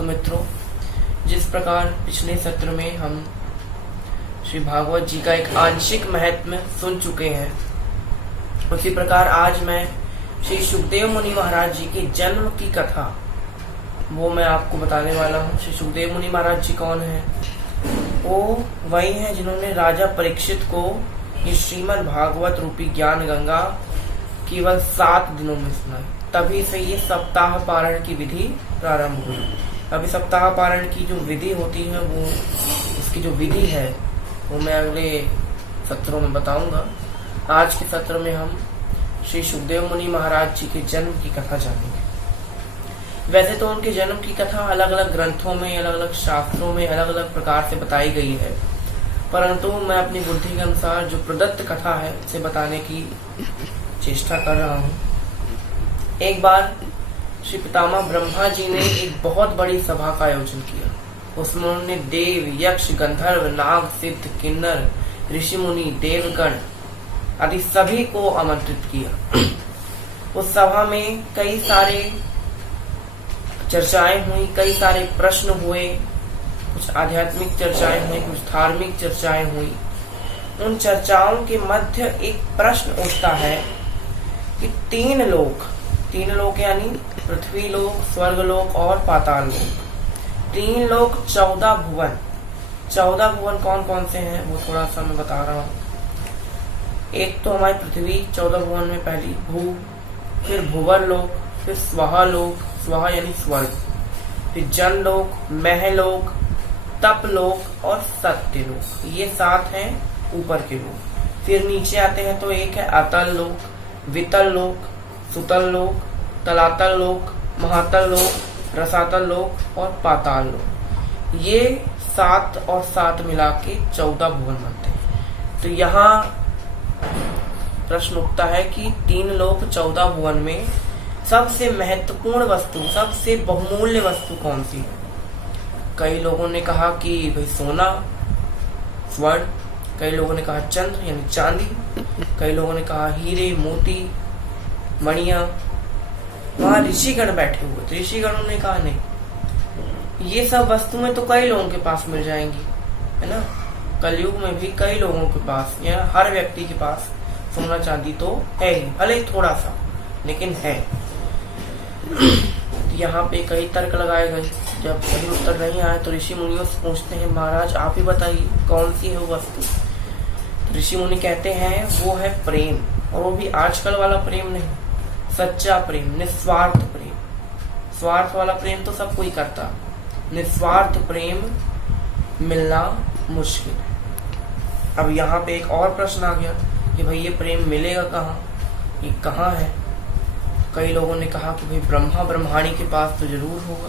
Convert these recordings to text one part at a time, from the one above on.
तो मित्रों, जिस प्रकार पिछले सत्र में हम श्री भागवत जी का एक आंशिक महत्व सुन चुके हैं, उसी प्रकार आज मैं श्री सुखदेव मुनि महाराज जी के जन्म की कथा वो मैं आपको बताने वाला हूँ। श्री सुखदेव मुनि महाराज जी कौन है? वो वही हैं जिन्होंने राजा परीक्षित को ये श्रीमद् भागवत रूपी ज्ञान गंगा केवल 7 दिनों में सुनाई। तभी से ये सप्ताह पारण की विधि प्रारंभ हुई। अभी सप्ताह पारण की जो विधि होती है, वो उसकी जो विधि है वो मैं अगले सत्रों में बताऊंगा। आज के सत्र में हम श्री सुखदेव मुनि महाराज जी के जन्म की कथा जानेंगे। वैसे तो उनके जन्म की कथा अलग अलग ग्रंथों में, अलग अलग शास्त्रों में अलग अलग प्रकार से बताई गई है, परंतु मैं अपनी बुद्धि के अनुसार जो प्रदत्त कथा है उसे बताने की चेष्टा कर रहा हूँ। एक बार श्री पितामह ब्रह्मा जी ने एक बहुत बड़ी सभा का आयोजन किया। उसमें उन्होंने देव, यक्ष, गंधर्व, नाग, सिद्ध, किन्नर, ऋषि मुनि, देवगण आदि सभी को आमंत्रित किया। उस सभा में कई सारे चर्चाएं हुई, कई सारे प्रश्न हुए, कुछ आध्यात्मिक चर्चाएं हुई, कुछ धार्मिक चर्चाएं हुई। उन चर्चाओं के मध्य एक प्रश्न उठता है कि 3 लोक यानी पृथ्वी लोक, स्वर्ग लोक और पाताल लोक, 3 लोक 14 भुवन। 14 भुवन कौन कौन से हैं वो थोड़ा सा मैं बता रहा हूँ। एक तो हमारी पृथ्वी 14 भुवन में पहली भू, फिर भुवर लोक, फिर स्वाहा लोक, स्वाहा यानी स्वर्ग, फिर जन लोक, महलोक, तप लोक और सत्य लोक। ये 7 हैं ऊपर के लोक। फिर नीचे आते हैं तो एक है अतल लोक, वितल लोक, सुतल लोक, तलातल लोक, महातल लोक, रसातल लोक और पाताल लोक। ये 7 और 7 मिला के 14 भुवन बनते हैं। तो यहाँ प्रश्न उठता है कि 3 लोक 14 भुवन में सबसे महत्वपूर्ण वस्तु, सबसे बहुमूल्य वस्तु कौन सी है? कई लोगों ने कहा कि भाई सोना, स्वर्ण, कई लोगों ने कहा चंद्र यानी चांदी, कई लोगों ने कहा हीरे, मोती, मणियां। वहां ऋषिगण बैठे हुए थे। ऋषिगणों ने कहा नहीं, ये सब वस्तुएं तो कई लोगों के पास मिल जाएंगी, है ना। कलयुग में भी कई लोगों के पास या हर व्यक्ति के पास सोना चांदी तो है ही, भले ही थोड़ा सा, लेकिन है। यहाँ पे कई तर्क लगाए गए। जब सही उत्तर नहीं आए तो ऋषि मुनियों से पूछते हैं, महाराज आप ही बताइए कौन सी है वो वस्तु। ऋषि मुनि कहते हैं वो है प्रेम, और वो भी आजकल वाला प्रेम नहीं, सच्चा प्रेम, निस्वार्थ प्रेम। स्वार्थ वाला प्रेम तो सब कोई करता, निस्वार्थ प्रेम मिलना मुश्किल है। अब यहाँ पे एक और प्रश्न आ गया कि भाई ये प्रेम मिलेगा कहाँ, ये कहाँ है? कई लोगों ने कहा कि भाई ब्रह्मा ब्रह्माणी के पास तो जरूर होगा,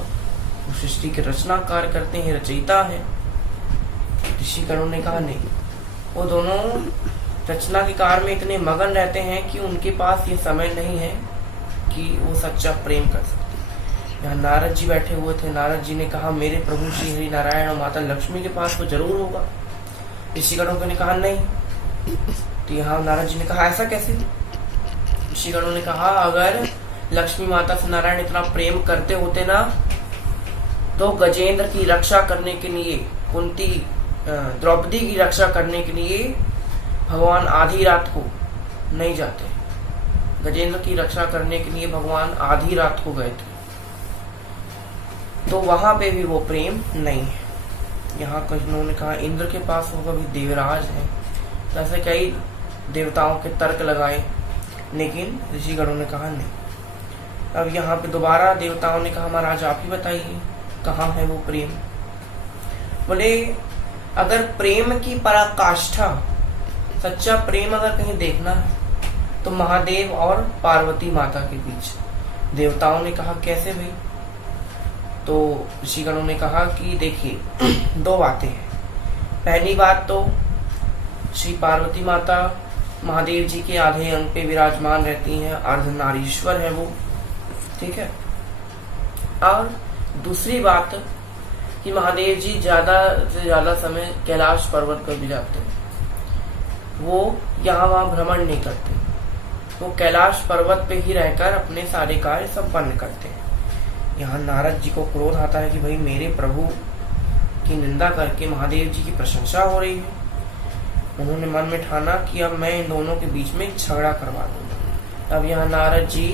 वो सृष्टि के रचनाकार करते हैं, रचयिता है। ऋषिगणों ने कहा नहीं, वो दोनों रचना के कार्य में इतने मगन रहते हैं कि उनके पास ये समय नहीं है कि वो सच्चा प्रेम कर सकते। यहाँ नारद जी बैठे हुए थे। नारद जी ने कहा मेरे प्रभु श्री हरि नारायण और माता लक्ष्मी के पास तो जरूर होगा। ऋषिगणों ने कहा नहीं। तो यहाँ नारद जी ने कहा ऐसा कैसे? ऋषिगणों ने कहा अगर लक्ष्मी माता से नारायण इतना प्रेम करते होते ना, तो गजेंद्र की रक्षा करने के लिए, कुंती द्रौपदी की रक्षा करने के लिए भगवान आधी रात को नहीं जाते। गजेंद्र की रक्षा करने के लिए भगवान आधी रात को गए थे, तो वहां पे भी वो प्रेम नहीं है। यहाँ कुछ लोगों ने कहा इंद्र के पास होगा, भी देवराज है। तो ऐसे कई देवताओं के तर्क लगाए, लेकिन ऋषिगणों ने कहा नहीं। अब यहाँ पे दोबारा देवताओं ने कहा महाराज आप ही बताइए कहाँ है वो प्रेम। बोले अगर प्रेम की पराकाष्ठा, सच्चा प्रेम अगर कहीं देखना है तो महादेव और पार्वती माता के बीच। देवताओं ने कहा कैसे भाई? तो ऋषिगणों ने कहा कि देखिए 2 बातें हैं। पहली बात तो श्री पार्वती माता महादेव जी के आधे अंग पे विराजमान रहती हैं, अर्धनारीश्वर है वो, ठीक है। और दूसरी बात कि महादेव जी ज्यादा से ज्यादा समय कैलाश पर्वत पर भी जाते हैं। वो यहाँ वहाँ भ्रमण नहीं करते, वो कैलाश पर्वत पे ही रहकर अपने सारे कार्य संपन्न करते हैं। यहाँ नारद जी को क्रोध आता है कि भाई मेरे प्रभु की निंदा करके महादेव जी की प्रशंसा हो रही है। उन्होंने मन में ठाना कि अब मैं इन दोनों के बीच में झगड़ा करवा दूंगा। अब यहाँ नारद जी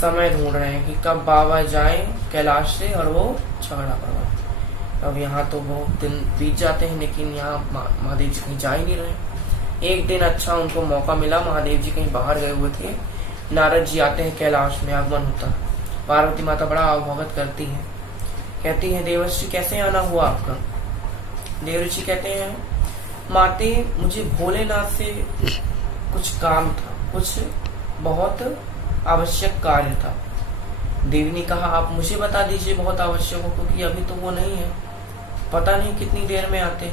समय ढूंढ रहे हैं कि कब बाबा जाएं कैलाश से और वो झगड़ा करवाएं। अब यहाँ तो बहुत दिन बीत जाते हैं, लेकिन यहाँ महादेव जी कहीं जा ही नहीं रहे। एक दिन अच्छा उनको मौका मिला, महादेव जी कहीं बाहर गए हुए थे, नारद जी आते हैं कैलाश में, आगमन होता है। पार्वती माता बड़ा अवगत करती है, कहती है देवर्षि कैसे आना हुआ आपका। देवर्षि कहते हैं माते मुझे भोलेनाथ से कुछ काम था, कुछ बहुत आवश्यक कार्य था। देवी ने कहा आप मुझे बता दीजिए बहुत आवश्यक हो, क्योंकि अभी तो वो नहीं है, पता नहीं कितनी देर में आते।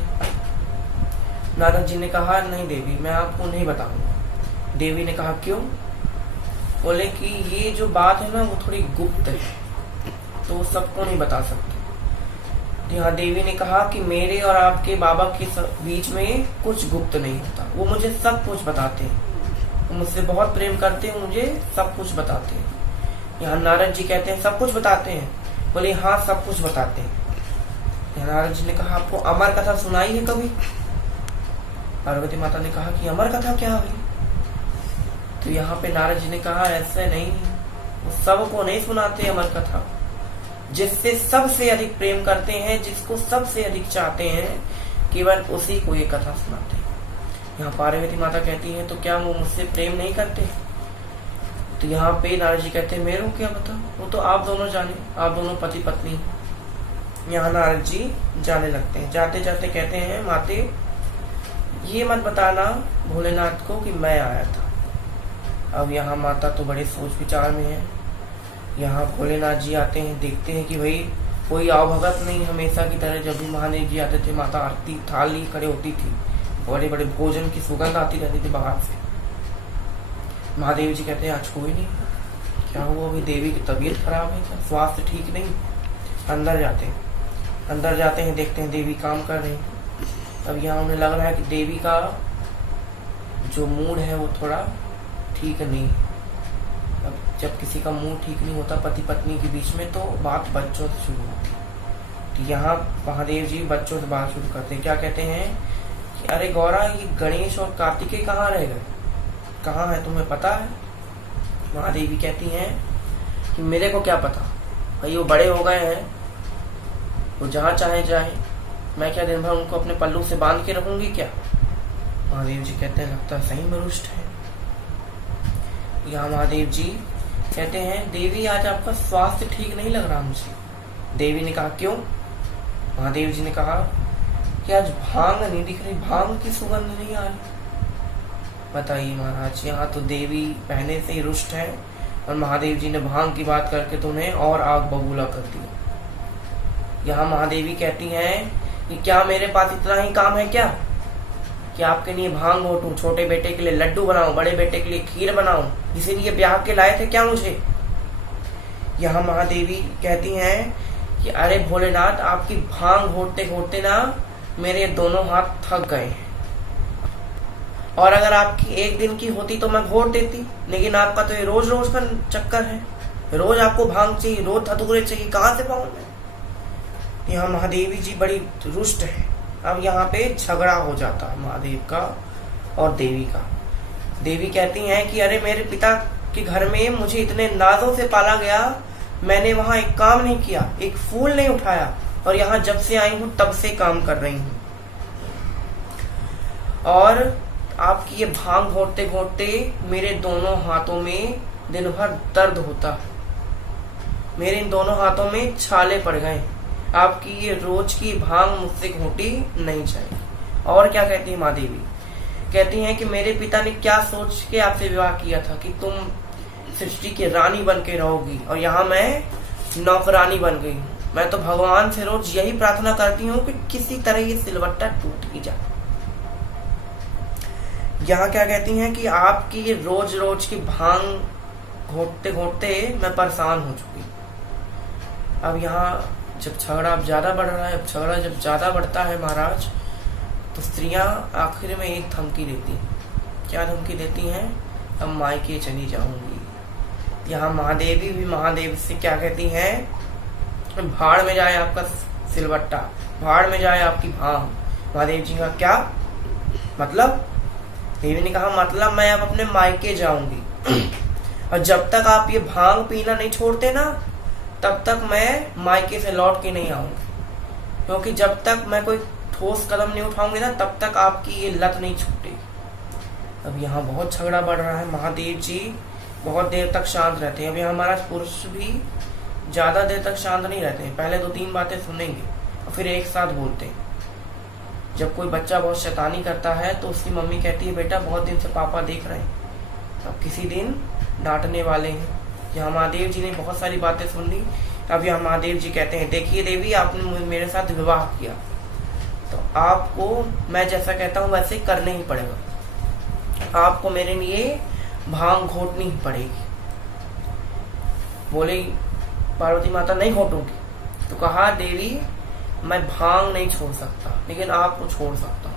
नारद जी ने कहा नहीं देवी मैं आपको नहीं बताऊंगा। देवी ने कहा क्यों? बोले कि ये जो बात है ना वो थोड़ी गुप्त है, तो सबको नहीं बता सकते। यहाँ देवी ने कहा कि मेरे और आपके बाबा के बीच में कुछ गुप्त नहीं होता, वो मुझे सब कुछ बताते हैं, वो मुझसे बहुत प्रेम करते हैं, मुझे सब कुछ बताते हैं। यहाँ नारद जी कहते हैं सब कुछ बताते हैं? बोले हाँ सब कुछ बताते हैं। यहाँ नारद जी ने कहा आपको अमर कथा सुनाई है कभी? पार्वती माता ने कहा कि अमर कथा क्या हुई? तो यहाँ पे नारद जी ने कहा ऐसे नहीं, वो सबको नहीं सुनाते अमर कथा, जिससे सबसे अधिक प्रेम करते हैं, जिसको सबसे अधिक चाहते हैं, केवल उसी को ये कथा सुनाते हैं। यहाँ पार्वती माता कहती है तो क्या वो मुझसे प्रेम नहीं करते? तो यहाँ पे नारद जी कहते हैं मेरे को क्या पता, वो तो आप दोनों जाने, आप दोनों पति पत्नी। यहाँ नारद जी जाने लगते हैं, जाते जाते कहते हैं माते ये मत बताना भोलेनाथ को कि मैं आया था। अब यहाँ माता तो बड़े सोच विचार में है। यहाँ भोलेनाथ जी आते हैं, देखते हैं कि भाई कोई आवभगत नहीं, हमेशा की तरह जब भी महादेव जी आते थे माता आरती थाल ली खड़े होती थी, बड़े बड़े भोजन की सुगंध आती रहती थी बाहर से। महादेव जी कहते हैं आज कोई नहीं, क्या हुआ? अभी देवी की तबीयत खराब है क्या, स्वास्थ्य ठीक नहीं? अंदर जाते हैं, देखते हैं देवी काम कर रही है। अब यहाँ उन्हें लग रहा है कि देवी का जो मूड है वो थोड़ा ठीक नहीं। अब जब किसी का मूड ठीक नहीं होता पति पत्नी के बीच में, तो बात बच्चों से शुरू होती है। तो यहाँ महादेव जी बच्चों से बात शुरू करते हैं। क्या कहते हैं कि अरे गौरा ये गणेश और कार्तिकेय कहाँ रह गए, कहाँ है तुम्हें पता है? महादेवी कहती हैं कि मेरे को क्या पता भाई, वो बड़े हो गए हैं, वो जहाँ चाहे जाए, मैं क्या दिन भर उनको अपने पल्लू से बांध के रहूंगी क्या? महादेव जी कहते हैं लगता है सही में रुष्ट है। यहाँ महादेव जी कहते हैं देवी आज आपका स्वास्थ्य ठीक नहीं लग रहा मुझे। देवी ने कहा क्यों? महादेव जी ने कहा कि आज भांग नहीं दिख रही, भांग की सुगंध नहीं आ रही। बताइए महाराज, यहाँ तो देवी पहले से ही रुष्ट है और महादेव जी ने भांग की बात करके तुम्हें और आग बबूला कर दिया। यहाँ महादेवी कहती हैं कि क्या मेरे पास इतना ही काम है क्या कि आपके लिए भांग घोटूं, छोटे बेटे के लिए लड्डू बनाऊं, बड़े बेटे के लिए खीर बनाऊं, इसीलिए ब्याह के लाए थे क्या मुझे? यहाँ महादेवी कहती हैं कि अरे भोलेनाथ आपकी भांग घोटते घोटते ना मेरे दोनों हाथ थक गए हैं, और अगर आपकी एक दिन की होती तो मैं घोट देती, लेकिन आपका तो ये रोज रोज का चक्कर है, रोज आपको भांग चाहिए, रोज धतूरे चाहिए, कहाँ से पाऊं मैं? यहाँ महादेवी जी बड़ी रुष्ट है। अब यहाँ पे झगड़ा हो जाता है महादेव का और देवी का। देवी कहती हैं कि अरे मेरे पिता के घर में मुझे इतने नाजों से पाला गया, मैंने वहां एक काम नहीं किया, एक फूल नहीं उठाया, और यहाँ जब से आई हूँ तब से काम कर रही हूँ, और आपकी ये भांग घोटते घोटते मेरे दोनों हाथों में दिन भर दर्द होता है, मेरे इन दोनों हाथों में छाले पड़ गए, आपकी ये रोज की भांग मुझसे घोटी नहीं चाहिए। और क्या कहती है महादेवी? कहती हैं कि मेरे पिता ने क्या सोच के आपसे विवाह किया था कि तुम सृष्टि की रानी बन के रहोगी, और यहाँ मैं नौकरानी बन गई हूँ। मैं तो भगवान से रोज यही प्रार्थना करती हूँ कि किसी तरह ये सिलवट्टा टूट ही जाए। यहाँ क्या कहती हैं कि आपकी ये रोज रोज की भांग घोटते घोटते मैं परेशान हो चुकी। अब यहाँ जब झगड़ा अब ज्यादा बढ़ रहा है, अब झगड़ा जब ज्यादा बढ़ता है महाराज, तो स्त्रियां आखिर में एक धमकी देती हैं। क्या धमकी देती हैं? अब मायके चली जाऊंगी, यहाँ महादेवी भी महादेव से क्या कहती हैं, भाड़ में जाए आपका सिलवट्टा, भाड़ में जाए आपकी भांग। महादेव जी का क्या मतलब? देवी ने कहा मतलब मैं अब अपने मायके जाऊंगी और जब तक आप ये भांग पीना नहीं छोड़ते ना, तब तक मैं मायके से लौट के नहीं आऊंगी, क्योंकि जब तक मैं कोई ठोस कदम नहीं उठाऊंगी ना, तब तक आपकी ये लत नहीं छूटेगी। अब यहाँ बहुत झगड़ा बढ़ रहा है। महादेव जी बहुत देर तक शांत रहते हैं। अब यहाँ महाराज पुरुष भी ज्यादा देर तक शांत नहीं रहते हैं, पहले 2-3 बातें सुनेंगे और फिर एक साथ बोलते हैं। जब कोई बच्चा बहुत शैतानी करता है तो उसकी मम्मी कहती है बेटा बहुत दिन से पापा देख रहे हैं, अब किसी दिन डांटने वाले हैं। यहाँ महादेव जी ने बहुत सारी बातें सुन ली। अब यहाँ महादेव जी कहते हैं देखिए देवी, आपने मेरे साथ विवाह किया तो आपको मैं जैसा कहता हूँ वैसे करना ही पड़ेगा, आपको मेरे लिए भांग घोटनी ही पड़ेगी। बोले पार्वती माता नहीं घोटूंगी, तो कहा देवी मैं भांग नहीं छोड़ सकता, लेकिन आपको छोड़ सकता हूँ।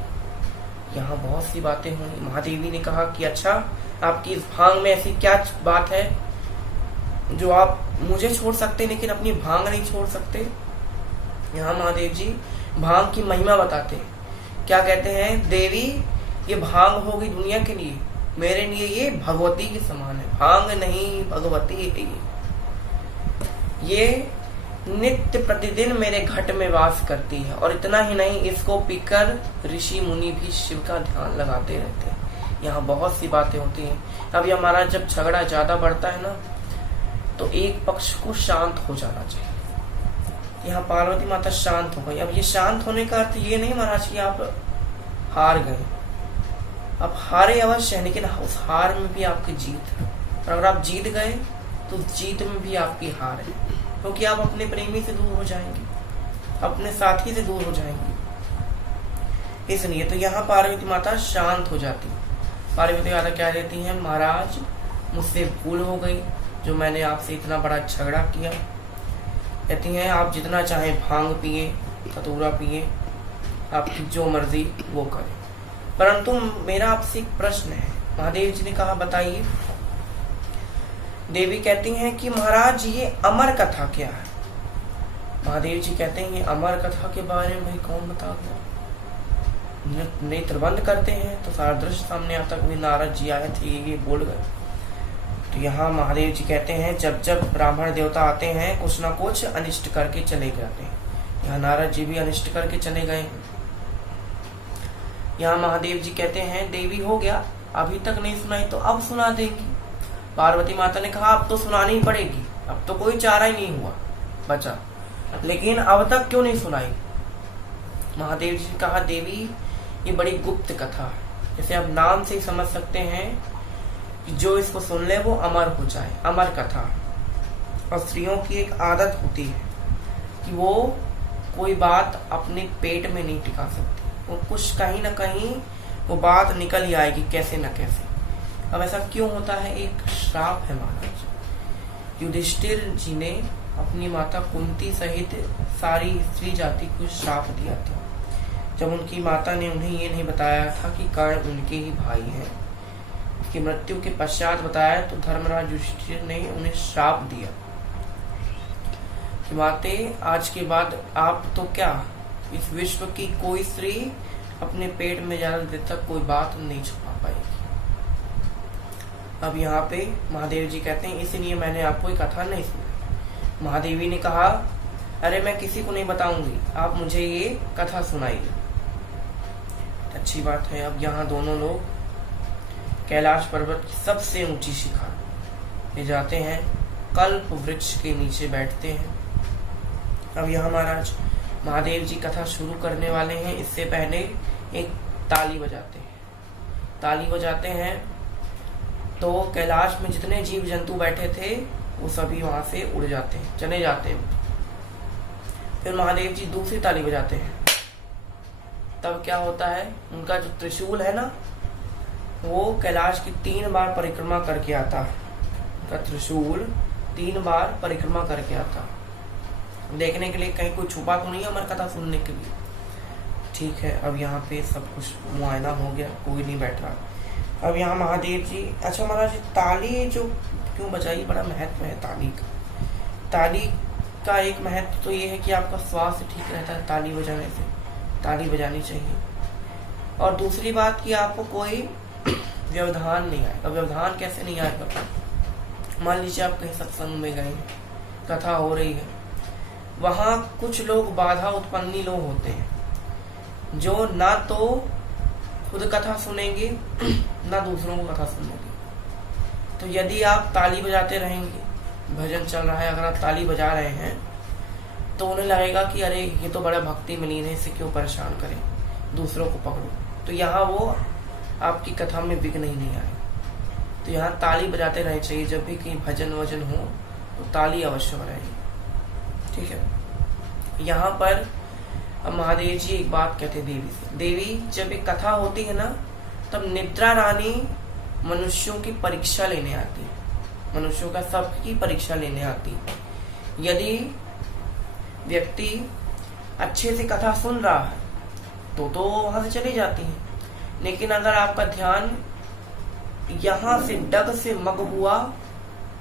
यहाँ बहुत सी बातें हुई। महादेवी ने कहा कि अच्छा आपकी इस भांग में ऐसी क्या बात है जो आप मुझे छोड़ सकते लेकिन अपनी भांग नहीं छोड़ सकते। यहाँ महादेव जी भांग की महिमा बताते हैं। क्या कहते हैं, देवी ये भांग होगी दुनिया के लिए, मेरे लिए ये भगवती के समान है, भांग नहीं भगवती है ये नित्य प्रतिदिन मेरे घट में वास करती है। और इतना ही नहीं, इसको पीकर ऋषि मुनि भी शिव का ध्यान लगाते रहते हैं। यहाँ बहुत सी बातें होती हैं। अब ये हमारा जब झगड़ा ज्यादा बढ़ता है ना, तो एक पक्ष को शांत हो जाना चाहिए। यहाँ पार्वती माता शांत हो गई। अब ये शांत होने का अर्थ ये नहीं महाराज कि आप हार गए, आप हारे अवश्य है, लेकिन उस हार में भी आपकी जीत है। और अगर आप जीत गए तो जीत में भी आपकी हार है, क्योंकि आप अपने प्रेमी से दूर हो जाएंगे, अपने साथी से दूर हो जाएंगे। इसलिए तो यहाँ पार्वती माता शांत हो जाती। पार्वती माता क्या देती है, महाराज मुझसे भूल हो गई जो मैंने आपसे इतना बड़ा झगड़ा किया। कहती हैं आप जितना चाहे भांग पिए, धतूरा पिए, आपकी जो मर्जी वो करें, परंतु मेरा आपसे एक प्रश्न है। महादेव जी ने कहा बताइए। देवी कहती हैं कि महाराज ये अमर कथा क्या है। महादेव जी कहते हैं ये अमर कथा के बारे में भाई कौन बता गया। नेत्र बंद करते हैं तो सारा दृश्य सामने आता। कभी नारद जी आए थे, ये बोल गए। तो यहाँ महादेव जी कहते हैं जब जब ब्राह्मण देवता आते हैं कुछ ना कुछ अनिष्ट करके चले जाते हैं। यहाँ नारद जी भी अनिष्ट करके चले गए। यहाँ महादेव जी कहते हैं देवी हो गया, अभी तक नहीं सुनाई तो अब सुना देंगी। पार्वती माता ने कहा अब तो सुनानी ही पड़ेगी, अब तो कोई चारा ही नहीं हुआ बचा, लेकिन अब तक क्यों नहीं सुनाई। महादेव जी ने कहा देवी ये बड़ी गुप्त कथा है, जैसे आप नाम से ही समझ सकते हैं कि जो इसको सुन ले वो अमर हो जाए, अमर कथा। और स्त्रियों की एक आदत होती है कि वो कोई बात अपने पेट में नहीं टिका सकती, वो कुछ कहीं ना कहीं वो बात निकल ही आएगी कैसे न कैसे। अब ऐसा क्यों होता है, एक श्राप है महाराज। युधिष्ठिर जी ने अपनी माता कुंती सहित सारी स्त्री जाति को श्राप दिया था। जब उनकी माता ने उन्हें ये नहीं बताया था कि कर्ण उनके ही भाई हैं, उसकी मृत्यु के पश्चात बताया तो धर्मराज युधिष्ठिर ने उन्हें श्राप दिया कि माते आज के बाद आप तो क्या इस विश्व की कोई स्त्री अपने पेट में ज्यादा देर तक कोई बात नहीं छुपा पाएगी। अब यहाँ पे महादेव जी कहते हैं इसलिए मैंने आपको ये कथा नहीं सुनाई। महादेवी ने कहा अरे मैं किसी को नहीं बताऊंगी, आप मुझे ये कथा सुनाइए। अच्छी बात है। अब यहाँ दोनों लोग कैलाश पर्वत की सबसे ऊंची शिखा पे जाते हैं, कल्प वृक्ष के नीचे बैठते हैं। अब यहाँ महाराज महादेव जी कथा शुरू करने वाले हैं, इससे पहले एक ताली बजाते हैं। ताली बजाते हैं तो कैलाश में जितने जीव जंतु बैठे थे वो सभी वहां से उड़ जाते हैं, चले जाते हैं। फिर महादेव जी दूसरी ताली बजाते हैं। तब क्या होता है, उनका जो त्रिशूल है ना वो कैलाश की 3 बार परिक्रमा करके आता है। उनका त्रिशूल 3 बार परिक्रमा करके आता है, देखने के लिए कहीं कोई छुपा तो नहीं है हमारी कथा सुनने के लिए। ठीक है, अब यहाँ पे सब कुछ मुआयना हो गया, कोई नहीं बैठ रहा। अब यहाँ महादेव जी, अच्छा महाराज ताली जो क्यों बजाई, बड़ा महत्व है ताली का। ताली का एक महत्व तो ये है कि आपका स्वास्थ्य ठीक रहता है ताली बजाने से, ताली बजानी चाहिए। और दूसरी बात कि आपको कोई व्यवधान नहीं आएगा। व्यवधान कैसे नहीं आएगा, मान लीजिए आप कहीं सत्संग में गए, कथा हो रही है, वहां कुछ लोग बाधा उत्पन्नी लोग होते हैं जो ना तो खुद कथा सुनेंगे ना दूसरों को कथा सुनेंगे। तो यदि आप ताली बजाते रहेंगे, भजन चल रहा है, अगर आप ताली बजा रहे हैं तो उन्हें लगेगा कि अरे ये तो बड़ा भक्ति में लीन है, इसे क्यों परेशान करें, दूसरों को पकड़ो। तो यहाँ वो आपकी कथा में विघ्न ही नहीं आए। तो यहाँ ताली बजाते रहना चाहिए, जब भी कहीं भजन वजन हो तो ताली अवश्य बजाइए, ठीक है। यहाँ पर अब महादेव जी एक बात कहते देवी से, देवी जब एक कथा होती है ना, तब निद्रा रानी मनुष्यों की परीक्षा लेने आती है, मनुष्यों का सबकी परीक्षा लेने आती है। यदि व्यक्ति अच्छे से कथा सुन रहा है तो वहां से चली जाती है, लेकिन अगर आपका ध्यान यहाँ से डग से मग हुआ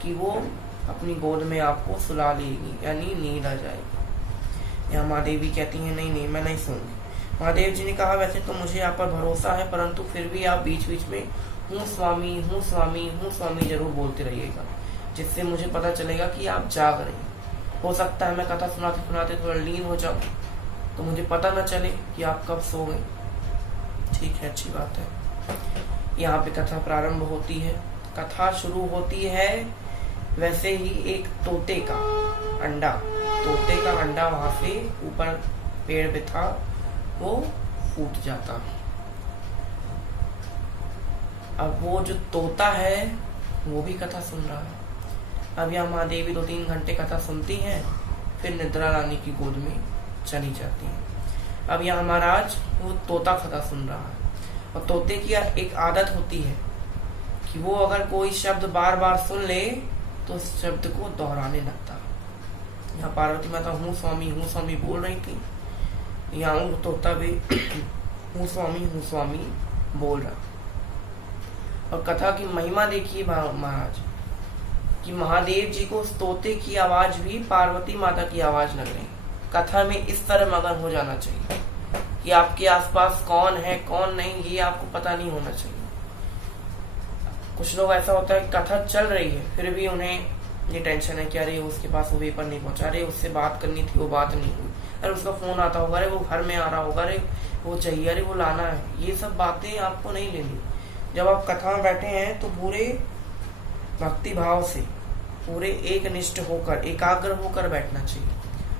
कि वो अपनी गोद में आपको सुला लेगी, यानी नींद आ जाएगी। यहाँ महादेवी कहती है नहीं नहीं मैं नहीं सुनूंगी। महादेव जी ने कहा वैसे तो मुझे आप पर भरोसा है, परंतु फिर भी आप बीच बीच में हूँ स्वामी हूँ स्वामी हूँ स्वामी जरूर बोलते रहिएगा, जिससे मुझे पता चलेगा कि आप जाग रहे हैं। हो सकता है मैं कथा सुनाते सुनाते थोड़ा लीन हो जाऊं तो मुझे पता न चले कि आप कब सो गए। ठीक है, अच्छी बात है। यहाँ पे कथा प्रारंभ होती है। कथा शुरू होती है वैसे ही एक तोते का अंडा, तोते का अंडा वहां से ऊपर पेड़ पे था, वो फूट जाता। अब वो जो तोता है वो भी कथा सुन रहा है। अब यहाँ महादेवी 2-3 घंटे कथा सुनती हैं, फिर निद्रा रानी की गोद में चली जाती है। अब यहाँ महाराज वो तोता कथा सुन रहा है, और तोते की एक आदत होती है कि वो अगर कोई शब्द बार बार सुन ले तो उस शब्द को दोहराने लगता। यहाँ पार्वती माता हूँ स्वामी बोल रही थी, यहाँ वो तोता भी हूँ स्वामी बोल रहा। और कथा की महिमा देखिए महाराज कि महादेव जी को उस तोते की आवाज भी पार्वती माता की आवाज लग रही। कथा में इस तरह मगन हो जाना चाहिए कि आपके आसपास कौन है कौन नहीं ये आपको पता नहीं होना चाहिए। कुछ लोग ऐसा होता है कथा चल रही है फिर भी उन्हें ये टेंशन है कि अरे उसके पास वो पेपर नहीं पहुंचा, अरे उससे बात करनी थी वो बात नहीं हुई, अरे उसका फोन आता होगा, अरे वो घर में आ रहा होगा, अरे वो चाहिए, अरे वो लाना है। ये सब बातें आपको नहीं लेनी। जब आप कथा में बैठे हैं तो पूरे भक्ति भाव से, पूरे एक निष्ठ होकर, एकाग्र होकर बैठना चाहिए।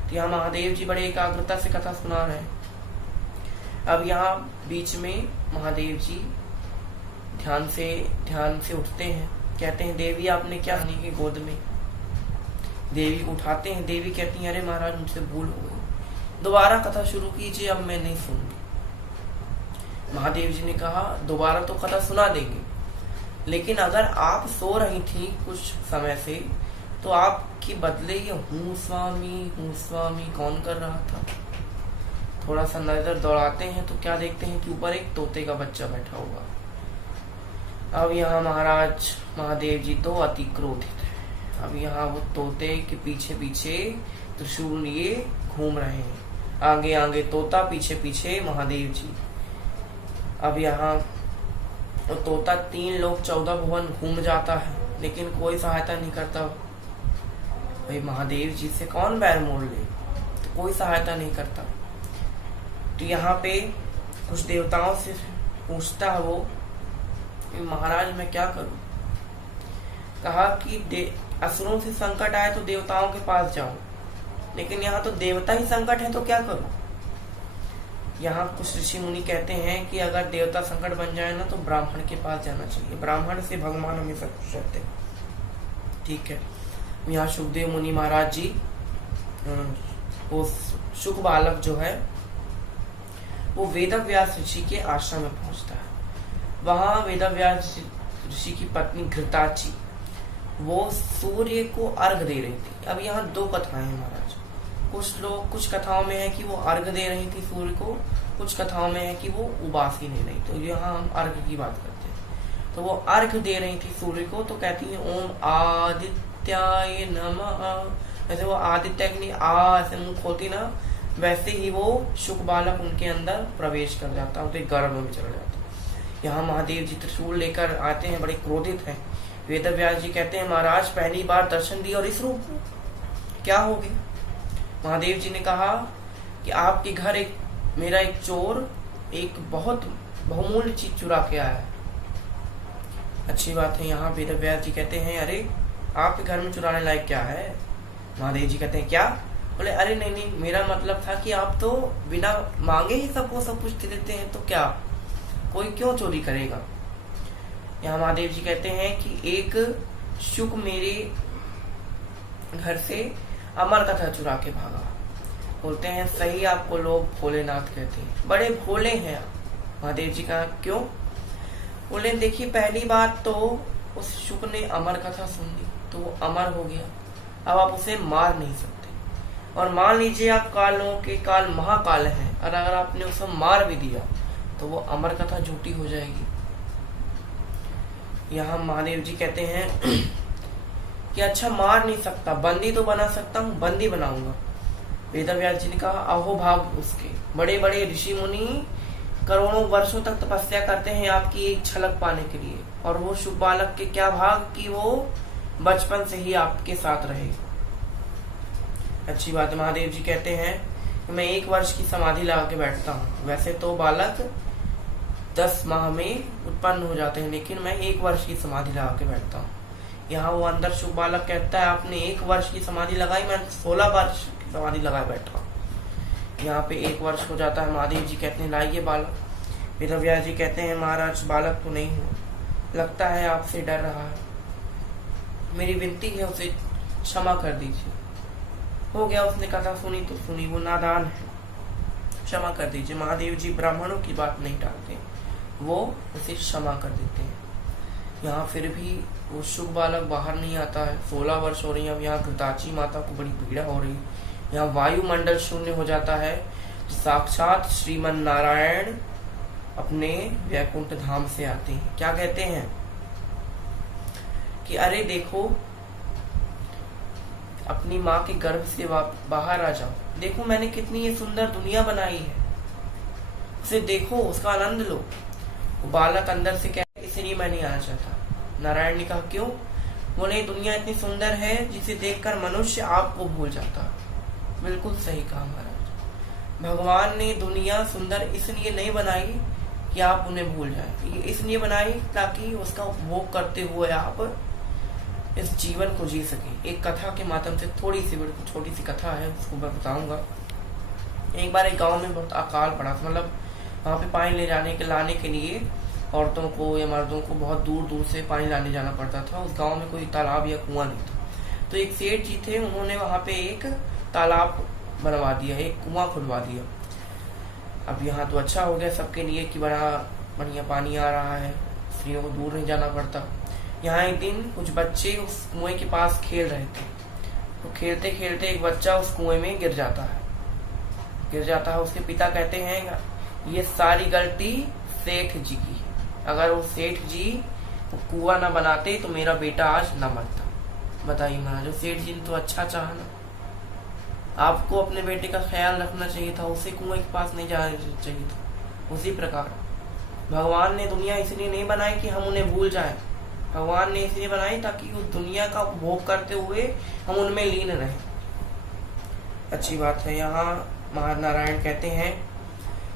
तो यहाँ महादेव जी बड़े एकाग्रता से कथा सुना रहे हैं। अब यहाँ बीच में महादेव जी ध्यान से उठते हैं, कहते हैं देवी आपने क्या रानी की गोद में। देवी को उठाते हैं, देवी कहती है अरे महाराज मुझसे भूल हो गई, दोबारा कथा शुरू कीजिए, अब मैं नहीं सुनूंगी। महादेव जी ने कहा दोबारा तो कथा सुना देंगे, लेकिन अगर आप सो रही थी कुछ समय से तो आपके बदले ये हूँ स्वामी कौन कर रहा था। थोड़ा सा नजर दौड़ाते हैं तो क्या देखते हैं कि ऊपर एक तोते का बच्चा बैठा हुआ। अब यहाँ महाराज महादेव जी तो अति क्रोधित है। अब यहाँ वो तोते के पीछे पीछे त्रिशूल लिए घूम रहे हैं, आगे आगे तोता पीछे पीछे महादेव जी। अब यहाँ तो तोता 3 लोग 14 भुवन घूम जाता है, लेकिन कोई सहायता नहीं करता। भाई महादेव जी से कौन बैर मोड़ ले, तो कोई सहायता नहीं करता। तो यहाँ पे कुछ देवताओं से पूछता है वो महाराज मैं क्या करूं। कहा कि असुरों से संकट आए तो देवताओं के पास जाओ, लेकिन यहाँ तो देवता ही संकट है तो क्या करूं। यहाँ कुछ ऋषि मुनि कहते हैं कि अगर देवता संकट बन जाए ना तो ब्राह्मण के पास जाना चाहिए, ब्राह्मण से भगवान हमेशा खुश रहते हैं। ठीक है, यहाँ सुखदेव मुनि महाराज जी वो सुख बालक जो है वो वेदव्यास ऋषि के आश्रम में पहुंचता है। वहां वेदव्यास ऋषि की पत्नी घृताची वो सूर्य को अर्घ दे रही थी। अब यहाँ 2 कथाएं हैं महाराज। कुछ कथाओं में है कि वो अर्घ दे रही थी सूर्य को, कुछ कथाओं में है कि वो उबास ही नहीं रही। तो यहाँ हम अर्घ की बात करते हैं। तो वो अर्घ दे रही थी सूर्य को, तो कहती है ओम आदित्याय नमः। ऐसे वो आदित्य के लिए आ ऐसे मुंह खोलती ना, वैसे ही वो शुक बालक उनके अंदर प्रवेश कर जाता, उनके गर्भ में चला जाता। यहाँ महादेव जी त्रिशूल लेकर आते हैं, बड़े क्रोधित हैं। वेद व्यास जी कहते हैं महाराज पहली बार दर्शन दिया और इस रूप में क्या हो गया? महादेव जी ने कहा कि आपके घर मेरा एक चोर एक बहुत बहुमूल्य चीज चुरा के आया है। अच्छी बात है। यहाँ वेद व्यास जी कहते हैं अरे आपके घर में चुराने लायक क्या है? महादेव जी कहते हैं क्या? बोले अरे नहीं, मेरा मतलब था कि आप तो बिना मांगे ही सबको सब कुछ दे देते हैं, तो क्या कोई क्यों चोरी करेगा? यहाँ महादेव जी कहते हैं कि एक शुक मेरे घर से अमर कथा चुरा के भागा। बोलते हैं सही आपको लोग भोलेनाथ कहते हैं, बड़े भोले हैं आप। महादेव जी कहा क्यों? बोले देखिए पहली बात तो उस शुक ने अमर कथा सुन ली तो वो अमर हो गया, अब आप उसे मार नहीं सकते। और मान लीजिए आप कालों के काल महाकाल हैं, और अगर आपने उसे मार भी दिया तो वो अमर कथा झूठी हो जाएगी। यहाँ महादेव जी कहते हैं कि अच्छा मार नहीं सकता, बंदी तो बना सकता हूँ, बंदी बनाऊंगा। वेद व्यास जी ने कहा अहो भाग उसके, बड़े बड़े ऋषि मुनि करोड़ों वर्षों तक तपस्या करते हैं आपकी एक झलक पाने के लिए, और वो शुक बालक के क्या भाग कि वो बचपन से ही आपके साथ रहे। अच्छी बात है। महादेव जी कहते हैं कि मैं 1 वर्ष की समाधि लगा के बैठता हूँ। वैसे तो बालक 10 माह में उत्पन्न हो जाते हैं, लेकिन मैं 1 वर्ष की समाधि लगा के बैठता हूँ। यहाँ वो अंदर शुक बालक कहता है आपने 1 वर्ष की समाधि लगाई, मैं 16 वर्ष की समाधि लगाए बैठा। यहाँ पे 1 वर्ष हो जाता है। महादेव जी कहते हैं लाइए बालक। वेद व्यास जी कहते हैं महाराज बालक तो नहीं हुआ, लगता है आपसे डर रहा है, मेरी विनती है उसे क्षमा कर दीजिए। हो गया, उसने कथा सुनी तो सुनी, वो नादान है, क्षमा कर दीजिए। महादेव जी ब्राह्मणों की बात नहीं टालते, वो उसे क्षमा कर देते हैं। यहाँ फिर भी वो शुक बालक बाहर नहीं आता है। 16 वर्ष हो रही है। अब यहाँ घृताची माता को बड़ी पीड़ा हो रही है। यहाँ वायुमंडल शून्य हो जाता है। साक्षात श्रीमन नारायण अपने वैकुंठ धाम से आते हैं। क्या कहते हैं कि अरे देखो अपनी माँ के गर्भ से बाहर आ जाओ, देखो मैंने कितनी ये सुंदर दुनिया बनाई है, उसे देखो, उसका आनंद लो। वो बालक अंदर से कहते इसलिए मैं नहीं आना चाहता। नारायण ने कहा क्यों? बोले दुनिया इतनी सुंदर है जिसे देखकर मनुष्य आपको भूल जाता। बिल्कुल सही कहा महाराज। भगवान ने दुनिया सुंदर इसलिए नहीं बनाई कि आप उन्हें भूल जाए, ये इसलिए बनाई ताकि उसका उपभोग करते हुए आप इस जीवन को जी सके। एक कथा के माध्यम से थोड़ी सी छोटी सी कथा है, उसको मैं बताऊंगा। एक बार एक गांव में बहुत अकाल पड़ा, मतलब वहां पे पानी लाने के लिए औरतों को या मर्दों को बहुत दूर दूर से पानी लाने जाना पड़ता था। उस गांव में कोई तालाब या कुआं नहीं था, तो एक सेठ जी थे, उन्होंने वहां पे एक तालाब बनवा दिया, एक कुआं खुदवा दिया। अब यहाँ तो अच्छा हो गया सबके लिए कि बड़ा बढ़िया पानी आ रहा है, स्त्रियों को दूर नहीं जाना पड़ता। यहाँ एक दिन कुछ बच्चे उस कुएं के पास खेल रहे थे, तो खेलते खेलते एक बच्चा उस कुएं में गिर जाता है। उसके पिता कहते हैं ये सारी गलती सेठ जी की, अगर वो सेठ जी वो कुआं न बनाते तो मेरा बेटा आज न मरता। बताइए महाराज, सेठ जी ने तो अच्छा चाहा ना, आपको अपने बेटे का ख्याल रखना चाहिए था, उसे कुएं के पास नहीं जाना चाहिए था। उसी प्रकार भगवान ने दुनिया इसलिए नहीं बनाई कि हम उन्हें भूल जाएं, भगवान ने इसलिए बनाई ताकि उस दुनिया का उपभोग करते हुए हम उनमें लीन रहें। अच्छी बात है। यहाँ महानारायण कहते हैं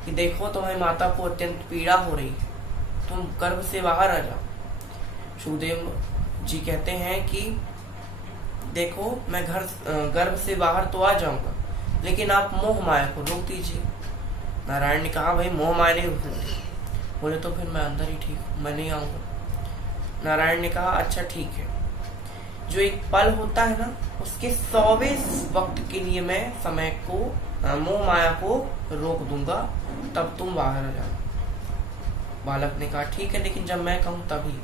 कि देखो तुम्हारी माता को अत्यंत पीड़ा हो रही है, तुम गर्भ से बाहर आ जाओ। सुखदेव जी कहते हैं कि देखो मैं गर्भ से बाहर तो आ जाऊंगा, लेकिन आप मोह माया को रोक दीजिए। नारायण ने कहा भाई मोह माया नहीं रोकती। बोले तो फिर मैं अंदर ही ठीक हूँ, मैं नहीं आऊंगा। नारायण ने कहा अच्छा ठीक है, जो एक पल होता है ना उसके 100वें वक्त के लिए मैं समय को मोह माया को रोक दूंगा, तब तुम बाहर आ जाना। बालक ने कहा ठीक है, लेकिन जब मैं कहूं तभी।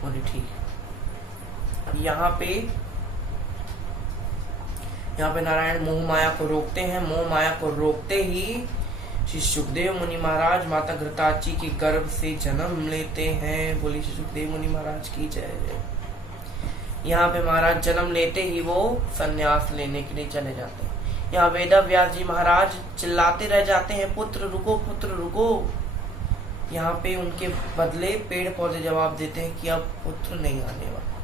बोले ठीक है। यहाँ पे नारायण मोह माया को रोकते हैं। मोह माया को रोकते ही श्री सुखदेव मुनि महाराज माता घृताची के गर्भ से जन्म लेते हैं। बोली श्री सुखदेव मुनि महाराज की जय। यहाँ पे महाराज जन्म लेते ही वो संन्यास लेने के लिए चले जाते हैं। यहाँ वेदव्यास जी महाराज चिल्लाते रह जाते हैं, पुत्र रुको, पुत्र रुको। यहाँ पे उनके बदले पेड़ पौधे जवाब देते हैं कि अब पुत्र नहीं आने वाला।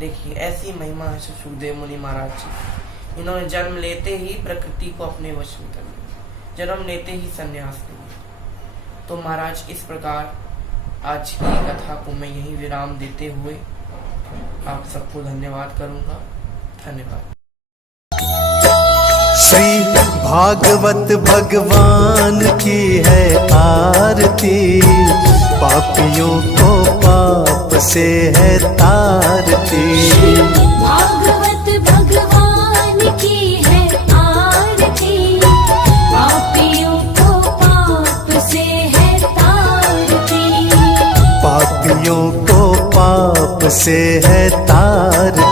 देखिए ऐसी महिमा है सुखदेव मुनि महाराज जी। इन्होंने जन्म लेते ही प्रकृति को अपने वश में कर लिया, जन्म लेते ही संन्यास ले लिया। तो महाराज इस प्रकार आज की कथा को मैं यही विराम देते हुए आप सबको धन्यवाद करूंगा। धन्यवाद। श्री भागवत भगवान की है आरती, पापियों को पाप से है तारती। भागवत भगवान की है आरती, पापियों को पाप से है तारती। पापियों को पाप से है तारती।